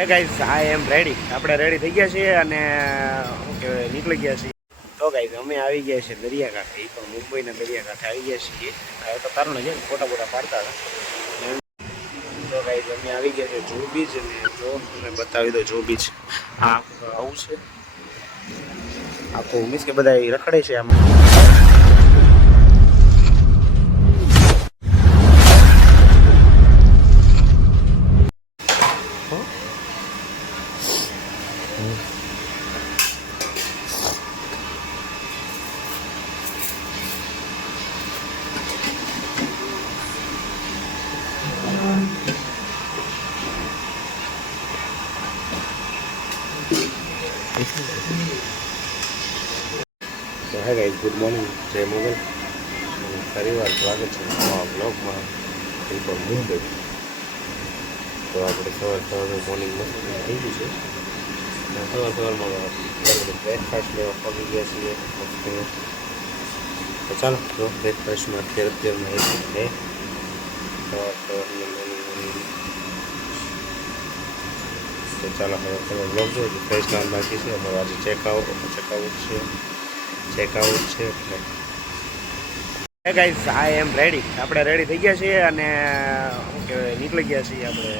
Hey guys I am ready આપણે ready થઈ ગયા છીએ અને, શું કહેવાય, નીકળી ગયા છીએ. તો ગાઈઝ અમે આવી ગયા છીએ દરિયાકાંઠે. એ પણ મુંબઈના દરિયાકાંઠે આવી ગયા છીએ. તો તારું છે ફોટા ફોટા પાડતા હતા. તો ગાઈઝ અમે આવી ગયા છીએ જો બીચ અને જો તમે બતાવી દો જો બીચ આ આવું છે. આખું મીન્સ કે બધા રખડે છે આમાં. તો હે ગાઈઝ ગુડ મોર્નિંગ જય મોગલ. ફરી વાર સ્વાગત છે નવા બ્લોગમાં બિલકુલ મુંબઈ તો આપણે સવાર સવારનું મોર્નિંગ મસ્ત થઈ ગયું છે. સવાર સવારમાં બ્રેકફાસ્ટ લેવા પગી ગયા છીએ. તો ચાલો તો બ્રેકફાસ્ટમાં અત્યારે અત્યારમાં એક છે. સવાર સવારની મોર્નિંગ તો ચાલો, હવે તમે બ્લોગ જો ફ્રેશ નામ બાકી છે. હવે આજે ચેકઆઉટ ચેકઆઉટ છે. ચેકઆઉટ છે, એટલે. ગાઈઝ આઈ એમ રેડી આપણે રેડી થઈ ગયા છીએ અને, શું કહેવાય, નીકળી ગયા છીએ આપણે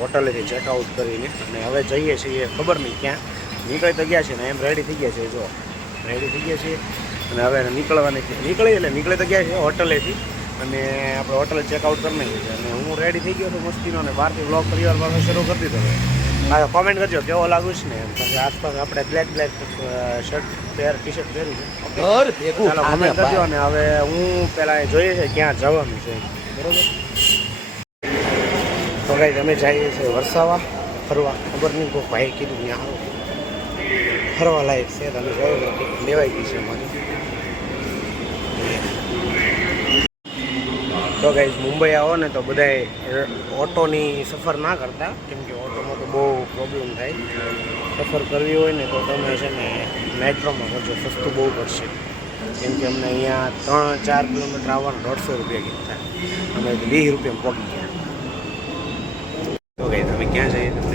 હોટલેથી ચેકઆઉટ કરીને. અને હવે જઈએ છીએ, ખબર નહીં ક્યાં. નીકળી તો ગયા છીએ ને એમ રેડી થઈ ગયા છીએ, જો. રેડી થઈ ગયા છીએ. અને હવે નીકળવાની નીકળી એટલે નીકળી તો ગયા છીએ હોટલેથી. અને આપણે હોટલે ચેકઆઉટ કરી નાખી છે. અને હું રેડી થઈ ગયો હતો મસ્તીનો અને બહારથી બ્લોગ પરિવાર પાસે શરૂ કરી દીધો છે. હા કોમેન્ટ કરજો કેવો લાગુ છે ને આસપાસ આપણે બ્લેક બ્લેક શર્ટ પહેર ટી શર્ટ પહેર્યું છે. ઘર ભેગું. ખાને કરજો અને હવે હું પેલા જોઈએ છે ક્યાં જવાનું છે. બરોબર. તો કઈ તમે જઈએ છીએ વરસાવા ફરવા. ખબર નહીં કોઈ ભાઈ કીધું ત્યાં આવો ફરવા લાયક છે તમે જોયો લેવાઈ ગઈ છે અમારી. તો ગાઈઝ મુંબઈ આવો ને તો બધાય ઓટોની સફર ના કરતા. કેમ કે ઓટોમાં તો બહુ પ્રોબ્લેમ થાય. સફર કરવી હોય ને તો તમે છે ને મેટ્રોમાં કરજો, સસ્તું બહુ પડશે. કેમ કે અમને અહીંયા ત્રણ ચાર કિલોમીટર આવવાનું દોઢસો રૂપિયા કીધા. અમે વીસ રૂપિયામાં પહોંચી ગયા. તો ગાઈઝ તમે ક્યાં જઈએ?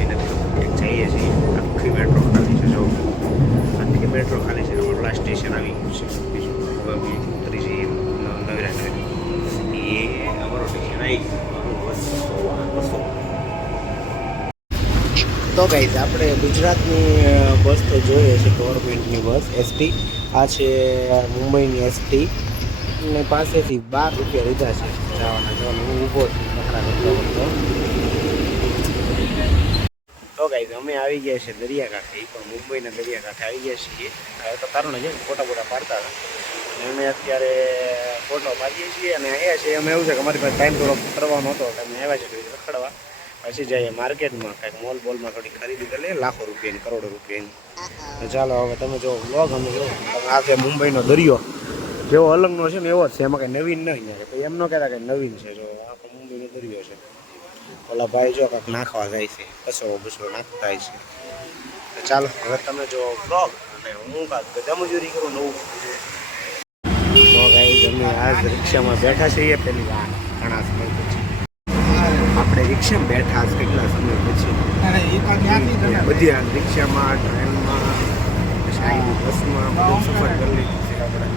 તો ગાઈઝ આપણે ગુજરાતની બસ તો જોઈએ છે ગવર્મેન્ટની બસ એસટી આ છે મુંબઈની એસટી ને પાસેથી બાર રૂપિયા લીધા છે જવાના. જવાનું હું ઊભો છું તો ગાઈઝ અમે આવી ગયા છે દરિયાકાંઠે. એ પણ મુંબઈના દરિયાકાંઠે આવી ગયા છીએ. હવે તો તારું છે ફોટા ફોટા પાડતા હતા. અમે અત્યારે ફોટો પાડીએ છીએ અને આવ્યા છે અમે એવું છે કે અમારી પાસે ટાઈમ થોડો કરવાનો હતો, એટલે અમે આવ્યા છે થોડી રખડવા. પછી જઈએ માર્કેટમાં, કાંઈક મોલ બોલમાં થોડી ખરીદી કરી લઈએ, લાખો રૂપિયાની, કરોડો રૂપિયાની. ચાલો હવે તમે જો બ્લોગ અમે જો આ છે મુંબઈનો દરિયો. જેવો અલંગનો છે ને એવો જ છે, એમાં કંઈ નવીન નહીં યાર. પછી એમ ન કહેતા કે નવીન છે. જો આખો મુંબઈનો દરિયો છે. ઓલા ભાઈ જો કાંઈક નાખવા જાય છે, કચરો બસરો નાખતા હોય છે. ચાલો, હવે તમે જો બ્લોગ અને હું કાંઈક ગધા મજૂરી કરું નવું. અમે આજ રિક્ષામાં બેઠા છીએ પેલી ઘણા સમય રિક્ષામાં બેઠા કેટલા સમય પછી? બધી આ રિક્ષામાં ટ્રેનમાં શાહી બસમાં બધું સફર કરી લીધી છે આપણે.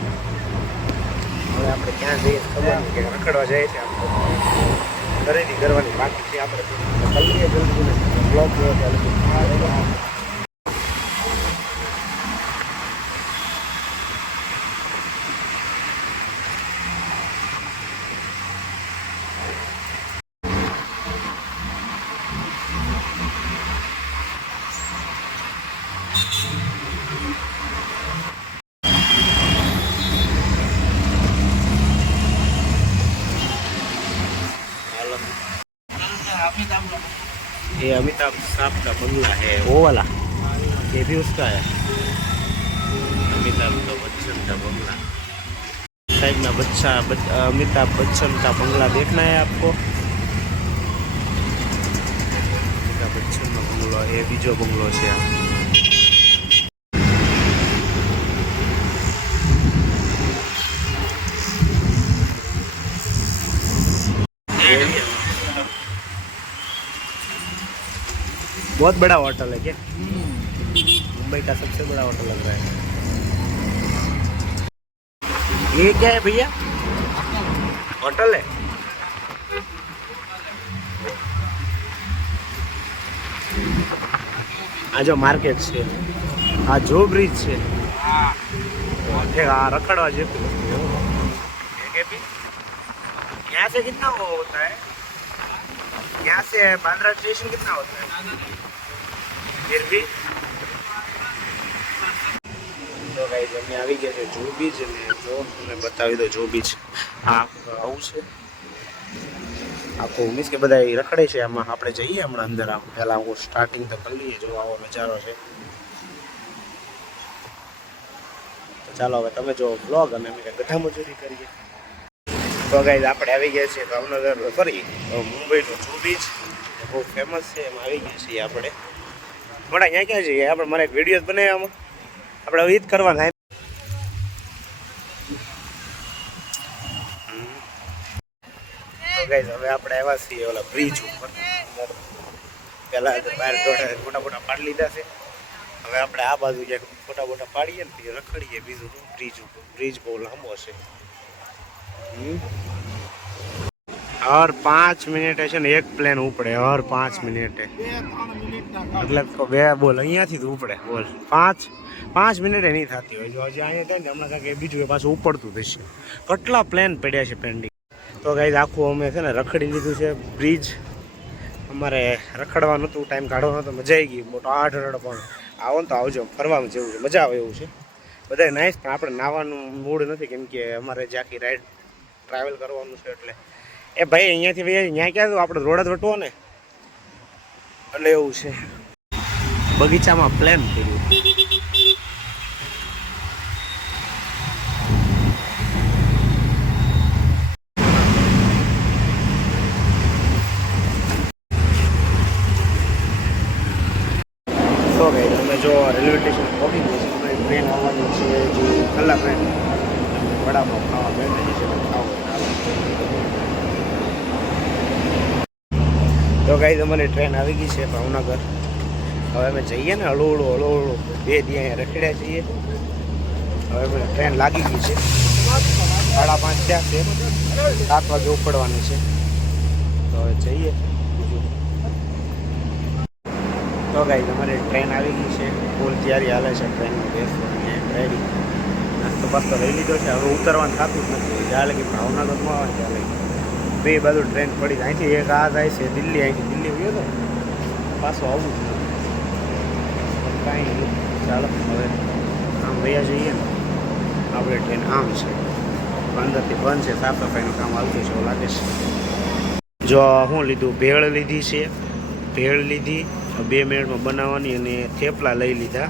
હવે આપણે ક્યાં જઈએ ખબર કે રખડવા જાય છે આપણે. ખરીદી કરવાની બાકી છે આપણે. જલ્દી જલ્દી. બ્લોક જોયો ત્યારે ये अमिताभ साहब का बंगला है वो वाला ये भी उसका है अमिताभ का बच्चन का बंगला साइड में बच्चा बच, अमिताभ बच्चन का बंगला देखना है आपको अमिताभ बच्चन का बंगलो ये बीजो बंगलो છે આ बहुत बड़ा होटल है क्या मुंबई का सबसे बड़ा होटल लग रहा है ये क्या है भैया होटल है આ જો માર્કેટ છે આ જો બ્રિજ છે ઠીક આ रखड़वा जे यहाँ से कितना वो होता है यहाँ से बांद्रा स्टेशन कितना होता है એરબી તો ગાઈઝ અમે આવી ગયા છે જો બીચ અને જો તમને બતાવી દો જો બીચ આ, આવું છે. આખો મીન્સ કે બધા રખડે છે આમાં. આપણે જઈએ હમણાં અંદર આમ. પહેલાં હું સ્ટાર્ટિંગ તો કરી લઈએ, જો આવો નજારો છે. તો ચાલો હવે તમે જો બ્લોગ અને અમે ગઢા મજૂરી કરીએ. તો ગાઈઝ આપણે આવી ગયા છીએ ભાવનગર ફરી મુંબઈનું જૂ બીચ બહુ ફેમસ છે, એમાં આવી ગયા છીએ આપણે. પણ અહીંયા ક્યાં જઈએ? આપણે, મારે એક વીડિયો બનાવ્યા આપણે હવે એ જ કરવાના ગાઈઝ હવે આપણે આવ્યા છીએ ઓલા બ્રિજ ઉપર. પહેલાં બહાર મોટા મોટા પાડી લીધા છે. હવે આપણે આ બાજુ ક્યાંક ફોટા મોટા પાડીએ ને રખડીએ બીજું બ્રિજ ઉપર. બ્રિજ બહુ લાંબો છે. હમ. હર પાંચ મિનિટે છે ને એક પ્લેન ઉપડે, હર પાંચ મિનિટે. એટલે બે બોલ, અહીંયાથી જ ઉપડે, બોલ. પાંચ પાંચ મિનિટે નહીં થતી હોય. જો હજી અહીંયા થાય ને હમણાં કાંઈક બીજું એ પાછું ઉપડતું થશે કેટલા પ્લેન પડ્યા છે પેન્ડિંગ તો ગાઈઝ આખું અમે છે ને રખડી લીધું છે બ્રિજ અમારે રખડવાનું હતું ટાઈમ કાઢવાનો તો મજા આવી ગઈ. મોટો આઠ રડ પણ. આવો ને તો આવજો ફરવામાં જેવું છે. મજા આવે એવું છે. બધા નાઈસ પણ આપણે નાવાનું મૂડ નથી, કેમ કે અમારે જે આખી રાઈડ ટ્રાવેલ કરવાનું છે એટલે એ ભાઈ, અહીંયાથી ભાઈ, અહીંયા ક્યાં આપણે રોડ જ વટવો ને. એટલે એવું છે. બગીચામાં પ્લેન કર્યું. તો ગઈ જો રેલવે સ્ટેશન પહોંચી ગયા છે. ટ્રેન આવવાની છે, જે કલાક વડાપાવ ખાવા બેઠી છે, ખાવું. તો ગાઈ અમારી ટ્રેન આવી ગઈ છે ભાવનગર. હવે અમે જઈએ ને હળવું હળવું બે દી અહીંયા રખડ્યા છીએ. હવે અમે ટ્રેન લાગી ગઈ છે. સાડા પાંચ થયા છે. સાત વાગે ઉપડવાની છે. તો હવે જઈએ. તો ગાઈ તમારી ટ્રેન આવી ગઈ છે. ફૂલ તૈયારી હાલે છે. ટ્રેનની બેસવાની રેડી નાસ્તો પાસ્તો લઈ લીધો છે. હવે ઉતરવાનું થતું જ નથી. જ્યાં લગી ભાવનગરમાં આવે ત્યાં લગી બે બાજુ ટ્રેન પડી અહીંથી એક આ જાય છે દિલ્હી, અહીંથી દિલ્હી ગયો તો પાછો આવું જ કાંઈ નહીં, ચાલો હવે આમ વયા જઈએ ને, આપણે ટ્રેન આમ છે. અંદરથી બંધ છે, સાફ સફાઈનું કામ આવતું છે, એવું લાગે છે. જો હું લીધું, ભેળ લીધી છે. ભેળ લીધી બે મિનિટમાં બનાવવાની અને થેપલા લઈ લીધા.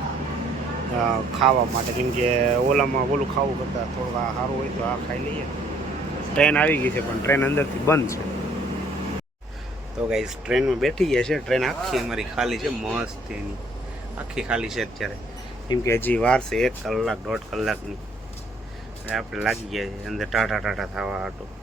ખાવા માટે, કેમ કે ઓલામાં ઓલું ખાવું કરતાં થોડુંક સારું હોય તો આ ખાઈ લઈએ. ટ્રેન આવી ગઈ છે, પણ ટ્રેન અંદરથી બંધ છે. તો ગાઈસ ટ્રેનમાં બેઠી ગયા છે. ટ્રેન આખી અમારી ખાલી છે, મસ્ત એની. આખી ખાલી છે અત્યારે. કેમ કે હજી વાર છે, એક કલાક, દોઢ કલાકની. આપણે લાગી ગયા છે અંદર ટાટા ટાટા થવા હાટું.